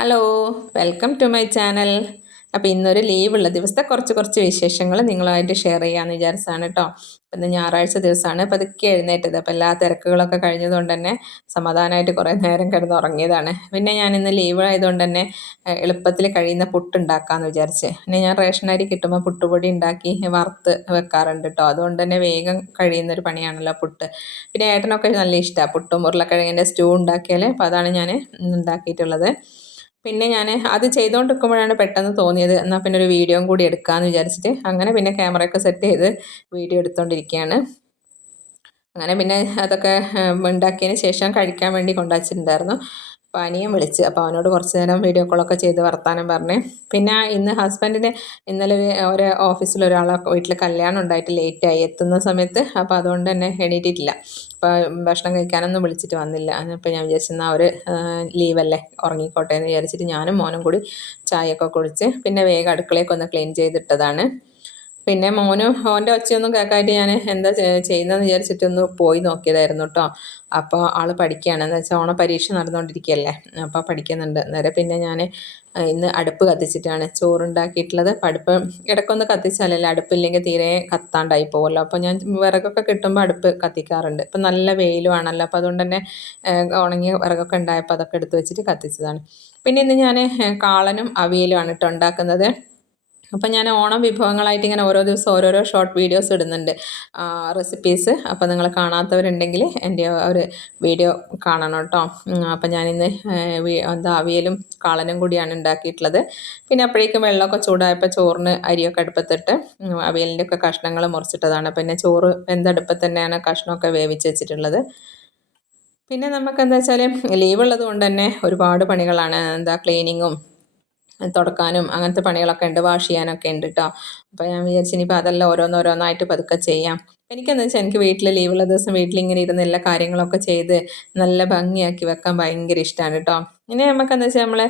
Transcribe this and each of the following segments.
Hello, welcome to my channel. അപ്പോൾ ഇന്നൊരു ലീവുള്ള ദിവസത്തെ കുറച്ച് വിശേഷങ്ങൾ നിങ്ങളുമായിട്ട് ഷെയർ ചെയ്യാമെന്ന് വിചാരിച്ചതാണ് കേട്ടോ. ഇന്ന് ഞായറാഴ്ച ദിവസമാണ്. പതുക്കെ എഴുന്നേറ്റത്. അപ്പോൾ എല്ലാ തിരക്കുകളൊക്കെ കഴിഞ്ഞതുകൊണ്ട് തന്നെ സമാധാനമായിട്ട് കുറേ നേരം കിടന്ന് ഉറങ്ങിയതാണ്. പിന്നെ ഞാൻ ഇന്ന് ലീവ് ആയതുകൊണ്ട് തന്നെ എളുപ്പത്തിൽ കഴിയുന്ന പുട്ടുണ്ടാക്കാമെന്ന് വിചാരിച്ച്. പിന്നെ ഞാൻ റേഷൻ അരി കിട്ടുമ്പോൾ പുട്ടുപൊടി ഉണ്ടാക്കി വറുത്ത് വെക്കാറുണ്ട് കേട്ടോ. അതുകൊണ്ട് തന്നെ വേഗം കഴിയുന്നൊരു പണിയാണല്ലോ പുട്ട്. പിന്നെ ഏട്ടനൊക്കെ നല്ല ഇഷ്ടമാണ് പുട്ടും ഉരുളക്കിഴങ്ങിൻ്റെ സ്റ്റൂ ഉണ്ടാക്കിയാൽ. അപ്പോൾ അതാണ് ഞാൻ ഉണ്ടാക്കിയിട്ടുള്ളത്. പിന്നെ ഞാൻ അത് ചെയ്തുകൊണ്ടിരിക്കുമ്പോഴാണ് പെട്ടെന്ന് തോന്നിയത് എന്നാൽ പിന്നെ ഒരു വീഡിയോയും കൂടി എടുക്കാമെന്ന് വിചാരിച്ചിട്ട് അങ്ങനെ പിന്നെ ക്യാമറയൊക്കെ സെറ്റ് ചെയ്ത് വീഡിയോ എടുത്തുകൊണ്ടിരിക്കുകയാണ്. അങ്ങനെ പിന്നെ അതൊക്കെ ഉണ്ടാക്കിയതിന് ശേഷം കഴിക്കാൻ വേണ്ടി കൊണ്ടുവച്ചിട്ടുണ്ടായിരുന്നു. അപ്പോൾ അനിയൻ വിളിച്ച്, അപ്പോൾ അവനോട് കുറച്ച് നേരം വീഡിയോ കോളൊക്കെ ചെയ്ത് വർത്താനം പറഞ്ഞ്. പിന്നെ ഇന്ന് ഹസ്ബൻഡിന് ഇന്നലെ ഒരു ഓഫീസിൽ ഒരാളെ വീട്ടിൽ കല്യാണം ഉണ്ടായിട്ട് ലേറ്റായി എത്തുന്ന സമയത്ത്. അപ്പോൾ അതുകൊണ്ട് തന്നെ എണീറ്റിട്ടില്ല. അപ്പോൾ ഭക്ഷണം കഴിക്കാനൊന്നും വിളിച്ചിട്ട് വന്നില്ല. അപ്പോൾ ഞാൻ വിചാരിച്ചെന്നാൽ ഒരു ലീവല്ലേ, ഉറങ്ങിക്കോട്ടെ എന്ന് വിചാരിച്ചിട്ട് ഞാനും മോനും കൂടി ചായയൊക്കെ കുടിച്ച് പിന്നെ വേഗം അടുക്കളയൊക്കെ ഒന്ന് ക്ലീൻ ചെയ്തിട്ടതാണ്. പിന്നെ ഓൻ്റെ ഒച്ചയൊന്നും കേൾക്കാനായിട്ട് ഞാൻ എന്താ ചെയ്യുന്നതെന്ന് വിചാരിച്ചിട്ടൊന്ന് പോയി നോക്കിയതായിരുന്നു കേട്ടോ. അപ്പോൾ ആൾ പഠിക്കുകയാണ്. എന്ന് വെച്ചാൽ ഓണ പരീക്ഷ നടന്നുകൊണ്ടിരിക്കുകയല്ലേ, അപ്പോൾ പഠിക്കുന്നുണ്ട്. അന്നേരം പിന്നെ ഞാൻ ഇന്ന് അടുപ്പ് കത്തിച്ചിട്ടാണ് ചോറുണ്ടാക്കിയിട്ടുള്ളത്. അടുപ്പ് ഇടയ്ക്കൊന്ന് കത്തിച്ചാലല്ലേ, അടുപ്പില്ലെങ്കിൽ തീരെ കത്താണ്ടായി പോകുമല്ലോ. അപ്പോൾ ഞാൻ വിറകൊക്കെ കിട്ടുമ്പോൾ അടുപ്പ് കത്തിക്കാറുണ്ട്. ഇപ്പം നല്ല വെയിലുമാണല്ലോ, അപ്പോൾ അതുകൊണ്ട് തന്നെ ഉണങ്ങിയ വിറകൊക്കെ ഉണ്ടായപ്പോൾ അതൊക്കെ എടുത്ത് വെച്ചിട്ട് കത്തിച്ചതാണ്. പിന്നെ ഇന്ന് ഞാൻ കാളനും അവിയലുമാണ് കേട്ടോ ഉണ്ടാക്കുന്നത്. അപ്പം ഞാൻ ഓണം വിഭവങ്ങളായിട്ട് ഇങ്ങനെ ഓരോ ദിവസം ഓരോരോ ഷോർട്ട് വീഡിയോസ് ഇടുന്നുണ്ട്, റെസിപ്പീസ്. അപ്പോൾ നിങ്ങൾ കാണാത്തവരുണ്ടെങ്കിൽ എൻ്റെ ഒരു വീഡിയോ കാണണം കേട്ടോ. അപ്പം ഞാനിന്ന് അവിയലും കാളനും കൂടിയാണ് ഉണ്ടാക്കിയിട്ടുള്ളത്. പിന്നെ അപ്പോഴേക്കും വെള്ളമൊക്കെ ചൂടായപ്പോൾ ചോറിന് അരിയൊക്കെ അടുപ്പത്തിട്ട് അവിയലിൻ്റെ ഒക്കെ കഷ്ണങ്ങൾ മുറിച്ചിട്ടതാണ്. പിന്നെ ചോറ് വെന്തടുപ്പത്ത് തന്നെയാണ് കഷ്ണമൊക്കെ വേവിച്ച് വെച്ചിട്ടുള്ളത്. പിന്നെ നമുക്ക് എന്താ വെച്ചാൽ ലീവുള്ളത് കൊണ്ട് തന്നെ ഒരുപാട് പണികളാണ്. ക്ലീനിങ്ങും തുടക്കാനും അങ്ങനത്തെ പണികളൊക്കെ ഉണ്ട്, വാഷ് ചെയ്യാനൊക്കെ ഉണ്ട് കേട്ടോ. അപ്പോൾ ഞാൻ വിചാരിച്ചു ഇനിയിപ്പോൾ അതെല്ലാം ഓരോന്നോരോന്നായിട്ട് പതുക്കെ ചെയ്യാം. എനിക്കെന്ന് വെച്ചാൽ എനിക്ക് വീട്ടിൽ ലീവുള്ള ദിവസം വീട്ടിലിങ്ങനെ ഇരുന്ന് എല്ലാ കാര്യങ്ങളൊക്കെ ചെയ്ത് നല്ല ഭംഗിയാക്കി വെക്കാൻ ഭയങ്കര ഇഷ്ടമാണ് കേട്ടോ. പിന്നെ നമുക്കെന്ന് വെച്ചാൽ നമ്മളെ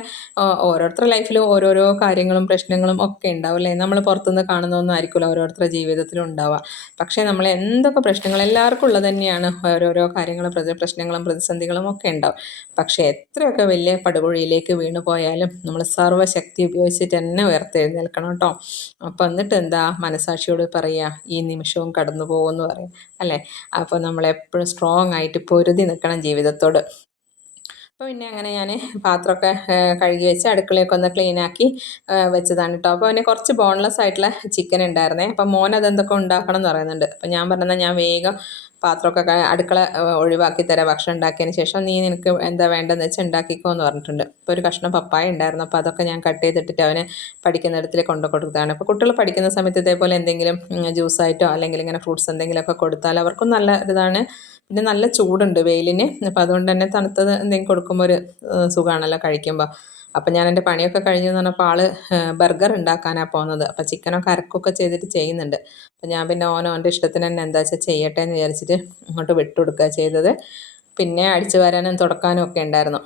ഓരോരുത്തരുടെ ലൈഫിലും ഓരോരോ കാര്യങ്ങളും പ്രശ്നങ്ങളും ഒക്കെ ഉണ്ടാവും അല്ലേ. നമ്മൾ പുറത്തുനിന്ന് കാണുന്നതൊന്നും ആയിരിക്കില്ല ഓരോരുത്തരുടെ ജീവിതത്തിലും ഉണ്ടാവുക. പക്ഷേ നമ്മൾ എന്തൊക്കെ പ്രശ്നങ്ങൾ എല്ലാവർക്കും ഉള്ളത് തന്നെയാണ്, ഓരോരോ കാര്യങ്ങൾ പ്രശ്നങ്ങളും പ്രതിസന്ധികളും ഒക്കെ ഉണ്ടാവും. പക്ഷേ എത്രയൊക്കെ വലിയ പടുകുഴിയിലേക്ക് വീണു പോയാലും നമ്മൾ സർവ്വശക്തി ഉപയോഗിച്ചിട്ട് തന്നെ ഉയർത്തെഴുന്നേൽക്കണം കേട്ടോ. അപ്പോൾ എന്നിട്ട് എന്താ മനസാക്ഷിയോട് പറയുക, ഈ നിമിഷവും കടന്നു പോകുമെന്ന് പറയും അല്ലേ. അപ്പോൾ നമ്മളെപ്പോഴും സ്ട്രോങ് ആയിട്ട് പൊരുതി നിൽക്കണം ജീവിതത്തോട്. അപ്പോൾ പിന്നെ അങ്ങനെ ഞാൻ പാത്രമൊക്കെ കഴുകി വെച്ച് അടുക്കളയൊക്കെ ഒന്ന് ക്ലീനാക്കി വെച്ചതാണ് കേട്ടോ. അപ്പോൾ അവന് കുറച്ച് ബോൺലെസ് ആയിട്ടുള്ള ചിക്കൻ ഉണ്ടായിരുന്നേ. അപ്പം മോൻ അതെന്തൊക്കെ ഉണ്ടാക്കണം എന്ന് പറയുന്നുണ്ട്. അപ്പം ഞാൻ പറഞ്ഞാൽ ഞാൻ വേഗം പാത്രമൊക്കെ അടുക്കള ഒഴിവാക്കി തരാം, ഭക്ഷണം ഉണ്ടാക്കിയതിന് ശേഷം നീ നിനക്ക് എന്താ വേണ്ടതെന്ന് വെച്ചാൽ ഉണ്ടാക്കിക്കോ എന്ന് പറഞ്ഞിട്ടുണ്ട്. ഇപ്പോൾ ഒരു കഷ്ണം പപ്പായ ഉണ്ടായിരുന്നു, അപ്പോൾ അതൊക്കെ ഞാൻ കട്ട് ചെയ്തിട്ടിട്ട് അവന് പഠിക്കുന്നിടത്തിൽ കൊണ്ടു കൊടുത്തതാണ്. അപ്പോൾ കുട്ടികൾ പഠിക്കുന്ന സമയത്ത് ഇതേപോലെ എന്തെങ്കിലും ജ്യൂസായിട്ടോ അല്ലെങ്കിൽ ഇങ്ങനെ ഫ്രൂട്ട്സ് എന്തെങ്കിലുമൊക്കെ കൊടുത്താൽ അവർക്കും നല്ല ഇതാണ്. പിന്നെ നല്ല ചൂടുണ്ട് വെയിലിന്, അപ്പോൾ അതുകൊണ്ട് തന്നെ തണുത്തത് എന്തെങ്കിലും കൊടുക്കുമ്പോൾ ഒരു സുഖമാണല്ലോ കഴിക്കുമ്പോൾ. അപ്പം ഞാൻ എൻ്റെ പണിയൊക്കെ കഴിഞ്ഞു എന്ന് പറഞ്ഞപ്പോൾ ആൾ ബർഗർ ഉണ്ടാക്കാനാണ് പോകുന്നത്. അപ്പോൾ ചിക്കനൊക്കെ അരക്കൊക്കെ ചെയ്തിട്ട് ചെയ്യുന്നുണ്ട്. അപ്പം ഞാൻ പിന്നെ ഓൻ്റെ ഇഷ്ടത്തിന് തന്നെ എന്താ വെച്ചാൽ ചെയ്യട്ടെ എന്ന് വിചാരിച്ചിട്ട് അങ്ങോട്ട് വിട്ടുകൊടുക്കുക ചെയ്തത്. പിന്നെ അടിച്ചു വാരാനും തുടക്കാനും ഒക്കെ ഉണ്ടായിരുന്നു.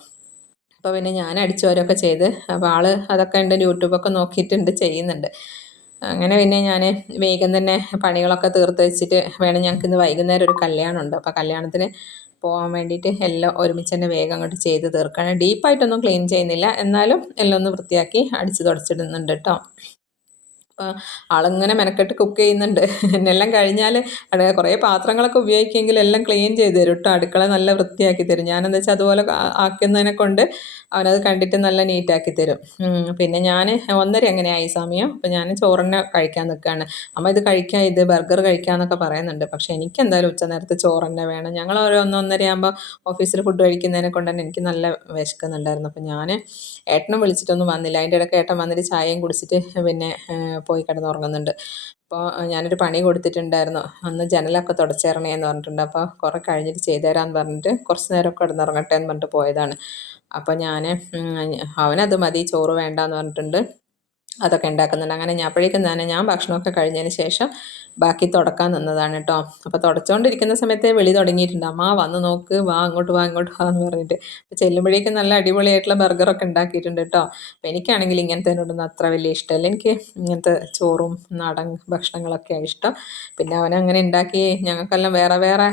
അപ്പോൾ പിന്നെ ഞാൻ അടിച്ചു വാരുകയൊക്കെ ചെയ്ത്, അപ്പോൾ ആൾ അതൊക്കെ ഉണ്ട് യൂട്യൂബൊക്കെ നോക്കിയിട്ടുണ്ട്, ചെയ്യുന്നുണ്ട്. അങ്ങനെ പിന്നെ ഞാൻ വേഗം തന്നെ പണികളൊക്കെ തീർത്ത് വെച്ചിട്ട് വേണം, ഞങ്ങൾക്ക് ഇന്ന് വൈകുന്നേരം ഒരു കല്യാണമുണ്ട്. അപ്പോൾ കല്യാണത്തിന് പോകാൻ വേണ്ടിയിട്ട് എല്ലാം ഒരുമിച്ച് തന്നെ വേഗം അങ്ങോട്ട് ചെയ്ത് തീർക്കണം. ഡീപ്പായിട്ടൊന്നും ക്ലീൻ ചെയ്യുന്നില്ല, എന്നാലും എല്ലാം ഒന്ന് വൃത്തിയാക്കി അടിച്ച് തുടച്ചിടുന്നുണ്ട് കേട്ടോ. ആളിങ്ങനെ മെനക്കെട്ട് കുക്ക് ചെയ്യുന്നുണ്ട്. എന്നെല്ലാം കഴിഞ്ഞാൽ കുറേ പാത്രങ്ങളൊക്കെ ഉപയോഗിക്കുമെങ്കിൽ എല്ലാം ക്ലീൻ ചെയ്ത് തരും കേട്ടോ. അടുക്കള നല്ല വൃത്തിയാക്കി തരും. ഞാനെന്താ വെച്ചാൽ അതുപോലെ ആക്കുന്നതിനെ കൊണ്ട് അവനത് കണ്ടിട്ട് നല്ല നീറ്റാക്കി തരും. പിന്നെ ഞാൻ 1:30 അങ്ങനെയായി സമയം. അപ്പോൾ ഞാൻ ചോറിനെ കഴിക്കാൻ നിൽക്കുകയാണ്. അമ്മ ഇത് കഴിക്കാം, ഇത് ബർഗർ കഴിക്കാമെന്നൊക്കെ പറയുന്നുണ്ട്. പക്ഷേ എനിക്ക് എന്തായാലും ഉച്ചനേരത്ത് ചോറ് തന്നെ വേണം. ഞങ്ങൾ ഒരു 1:30 ആകുമ്പോൾ ഓഫീസിൽ ഫുഡ് കഴിക്കുന്നതിനെ കൊണ്ട് തന്നെ എനിക്ക് നല്ല വിശക്കുന്നുണ്ടായിരുന്നു. അപ്പോൾ ഞാൻ ഏട്ടനും വിളിച്ചിട്ടൊന്നും വന്നില്ല. അതിൻ്റെ ഇടയ്ക്ക് ഏട്ടൻ വന്നിട്ട് ചായയും കുടിച്ചിട്ട് പിന്നെ പോയി കിടന്നുറങ്ങുന്നുണ്ട്. അപ്പോൾ ഞാനൊരു പണി കൊടുത്തിട്ടുണ്ടായിരുന്നു, അന്ന് ജനലൊക്കെ തുടച്ചേരണേ എന്ന് പറഞ്ഞിട്ടുണ്ട്. അപ്പോൾ കുറേ കഴിഞ്ഞിട്ട് ചെയ്തു തരാമെന്ന് പറഞ്ഞിട്ട് കുറച്ച് നേരം കിടന്നുറങ്ങട്ടെ എന്ന് പറഞ്ഞിട്ട് പോയതാണ്. അപ്പോൾ ഞാൻ അവനത് മതി, ചോറ് വേണ്ടാന്ന് പറഞ്ഞിട്ടുണ്ട്. അതൊക്കെ ഉണ്ടാക്കുന്നുണ്ട്. അങ്ങനെ ഞാൻ അപ്പോഴേക്കും തന്നെ ഞാൻ ഭക്ഷണമൊക്കെ കഴിഞ്ഞതിന് ശേഷം ബാക്കി തുടക്കാൻ നിന്നതാണ് കേട്ടോ. അപ്പോൾ തുടച്ചുകൊണ്ടിരിക്കുന്ന സമയത്തെ വിളി തുടങ്ങിയിട്ടുണ്ട്, അമ്മ വന്ന് നോക്ക്, വാ അങ്ങോട്ട് വാ ഇങ്ങോട്ട് വാ എന്ന് പറഞ്ഞിട്ട്. അപ്പോൾ ചെല്ലുമ്പോഴേക്കും നല്ല അടിപൊളിയായിട്ടുള്ള ബർഗറൊക്കെ ഉണ്ടാക്കിയിട്ടുണ്ട് കേട്ടോ. അപ്പോൾ എനിക്കാണെങ്കിൽ ഇങ്ങനത്തേനോടൊന്നും അത്ര വലിയ ഇഷ്ടമല്ല. എനിക്ക് ഇങ്ങനത്തെ ചോറും നാടൻ ഭക്ഷണങ്ങളൊക്കെയാണ് ഇഷ്ടം. പിന്നെ അവനങ്ങനെ ഉണ്ടാക്കി ഞങ്ങൾക്കെല്ലാം വേറെ വേറെ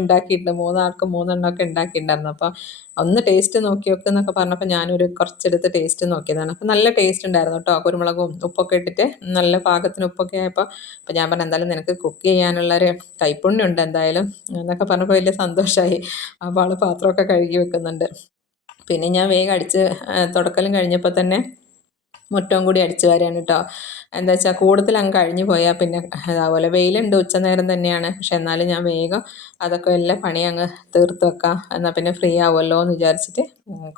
ഉണ്ടാക്കിയിട്ടുണ്ട്. മൂന്നാൾക്കും മൂന്നെണ്ണമൊക്കെ ഉണ്ടാക്കിയിട്ടുണ്ടായിരുന്നു. അപ്പോൾ ഒന്ന് ടേസ്റ്റ് നോക്കി നോക്ക് എന്നൊക്കെ പറഞ്ഞപ്പോൾ ഞാനൊരു കുറച്ചെടുത്ത് ടേസ്റ്റ് നോക്കിയതാണ്. അപ്പോൾ നല്ല ടേസ്റ്റ് ഉണ്ടായിരുന്നു കേട്ടോ. കുരുമുളകും ഉപ്പൊക്കെ ഇട്ടിട്ട് നല്ല പാകത്തിന് ഉപ്പൊക്കെ ആയപ്പോൾ അപ്പോൾ ഞാൻ പറഞ്ഞു എന്തായാലും നിനക്ക് കുക്ക് ചെയ്യാനുള്ളൊരു കൈപ്പുണ്യം ഉണ്ട് എന്തായാലും എന്നൊക്കെ പറഞ്ഞപ്പോൾ വലിയ സന്തോഷമായി. അപ്പോൾ ആൾ പാത്രമൊക്കെ കഴുകി വെക്കുന്നുണ്ട്. പിന്നെ ഞാൻ വേഗം അടിച്ച് തുടക്കലും കഴിഞ്ഞപ്പോൾ തന്നെ മുറ്റവും കൂടി അടിച്ചു വാരാണ് കേട്ടോ. എന്താ വെച്ചാൽ കൂടുതൽ അങ്ങ് കഴിഞ്ഞു പോയാൽ പിന്നെ അതുപോലെ വെയിലുണ്ട്, ഉച്ചനേരം തന്നെയാണ്. പക്ഷെ എന്നാലും ഞാൻ വേഗം അതൊക്കെ എല്ലാ പണി അങ്ങ് തീർത്ത് വെക്കാം, എന്നാൽ പിന്നെ ഫ്രീ ആവുമല്ലോ എന്ന് വിചാരിച്ചിട്ട്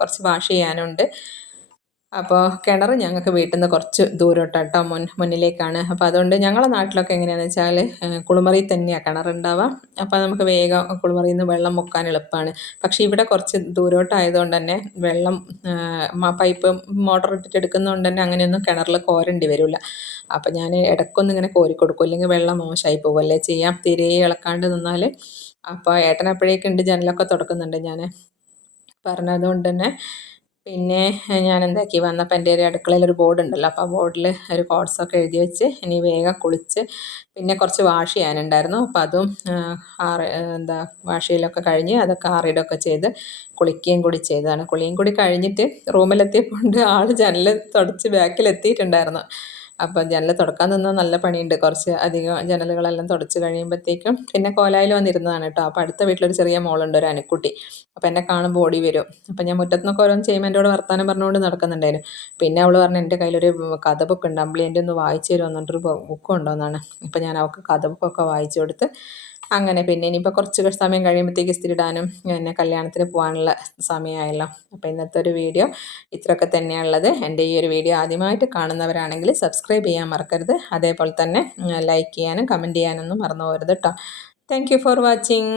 കുറച്ച് വാഷ് ചെയ്യാനുണ്ട്. അപ്പോൾ കിണർ ഞങ്ങൾക്ക് വീട്ടിൽ നിന്ന് കുറച്ച് ദൂരോട്ടാണ് കേട്ടോ, മുന്നിലേക്കാണ്. അപ്പോൾ അതുകൊണ്ട് ഞങ്ങളുടെ നാട്ടിലൊക്കെ എങ്ങനെയാണെന്ന് വെച്ചാൽ കുളിമുറിയിൽ തന്നെയാണ് കിണറുണ്ടാവുക. അപ്പോൾ നമുക്ക് വേഗം കുളിമുറിയിൽ നിന്ന് വെള്ളം മുക്കാൻ എളുപ്പമാണ്. പക്ഷേ ഇവിടെ കുറച്ച് ദൂരോട്ടായതുകൊണ്ട് തന്നെ വെള്ളം പൈപ്പ് മോട്ടർ ഇട്ടിട്ട് എടുക്കുന്നതുകൊണ്ട് തന്നെ അങ്ങനെയൊന്നും കിണറിൽ കോരേണ്ടി വരില്ല. അപ്പോൾ ഞാൻ ഇടയ്ക്കൊന്നും ഇങ്ങനെ കോരി കൊടുക്കും, ഇല്ലെങ്കിൽ വെള്ളം മോശമായി പോകുമല്ലേ ചെയ്യാം തീരെ ഇളക്കാണ്ട് നിന്നാൽ. അപ്പോൾ ഏട്ടൻ അപ്പോഴേക്കുണ്ട് ജനലൊക്കെ തുറക്കുന്നുണ്ട് ഞാൻ പറഞ്ഞതുകൊണ്ട് തന്നെ. പിന്നെ ഞാൻ എന്താക്കി വന്നപ്പോൾ എൻ്റെ ഒരു അടുക്കളയിലൊരു ബോർഡ് ഉണ്ടല്ലോ, അപ്പോൾ ആ ബോർഡിൽ ഒരു കോഡ്സൊക്കെ എഴുതി വെച്ച് ഇനി വേഗം കുളിച്ച് പിന്നെ കുറച്ച് വാഷ് ചെയ്യാനുണ്ടായിരുന്നു. അപ്പോൾ അതും എന്താ വാഷ് ചെയ്യലൊക്കെ കഴിഞ്ഞ് അതൊക്കെ ആറിയിടൊക്കെ ചെയ്ത് കുളിക്കുകയും കൂടി ചെയ്തതാണ്. കുളിയും കൂടി കഴിഞ്ഞിട്ട് റൂമിലെത്തിയപ്പോൾ ആൾ ജനൽ തുടച്ച് ബാക്കിലെത്തിയിട്ടുണ്ടായിരുന്നു. അപ്പം ജനൽ തുടക്കാൻ നിന്നാൽ നല്ല പണിയുണ്ട്, കുറച്ച് അധികം ജനലുകളെല്ലാം തുടച്ച് കഴിയുമ്പോഴത്തേക്കും. പിന്നെ കോലായിൽ വന്നിരുന്നതാണ് കേട്ടോ. അപ്പോൾ അടുത്ത വീട്ടിലൊരു ചെറിയ മോളുണ്ട്, ഒരു അനുക്കുട്ടി. അപ്പോൾ എന്നെ കാണുമ്പോൾ ഓടി വരും. അപ്പം ഞാൻ മുറ്റത്തുനിന്നൊക്കെ ഓരോന്ന് ചെയ്യുമ്പോൾ എൻ്റെ കൂടെ വർത്താനം പറഞ്ഞുകൊണ്ട് നടക്കുന്നുണ്ടായിരുന്നു. പിന്നെ അവൾ പറഞ്ഞു എൻ്റെ കയ്യിലൊരു കഥ ബുക്ക് ഉണ്ട്, അമ്പിളി എൻ്റെ ഒന്ന് വായിച്ചു തരുമോ എന്നിട്ടൊരു ബുക്ക് കൊണ്ടുവന്നാണ്. അപ്പം ഞാൻ അവൾക്ക് കഥ ബുക്കൊക്കെ വായിച്ചു കൊടുത്ത് അങ്ങനെ. പിന്നെ ഇനിയിപ്പോൾ കുറച്ച് സമയം കഴിയുമ്പോഴത്തേക്ക് ഇസ്തിരി ഇടാനും പിന്നെ കല്യാണത്തിന് പോകാനുള്ള സമയമായല്ലോ. അപ്പോൾ ഇന്നത്തെ ഒരു വീഡിയോ ഇത്രയൊക്കെ തന്നെയാണുള്ളത്. എൻ്റെ ഈ ഒരു വീഡിയോ ആദ്യമായിട്ട് കാണുന്നവരാണെങ്കിൽ സബ്സ്ക്രൈബ് ചെയ്യാൻ മറക്കരുത്. അതേപോലെ തന്നെ ലൈക്ക് ചെയ്യാനും കമൻറ്റ് ചെയ്യാനൊന്നും മറന്നു പോകരുത് കേട്ടോ. Thank you for watching.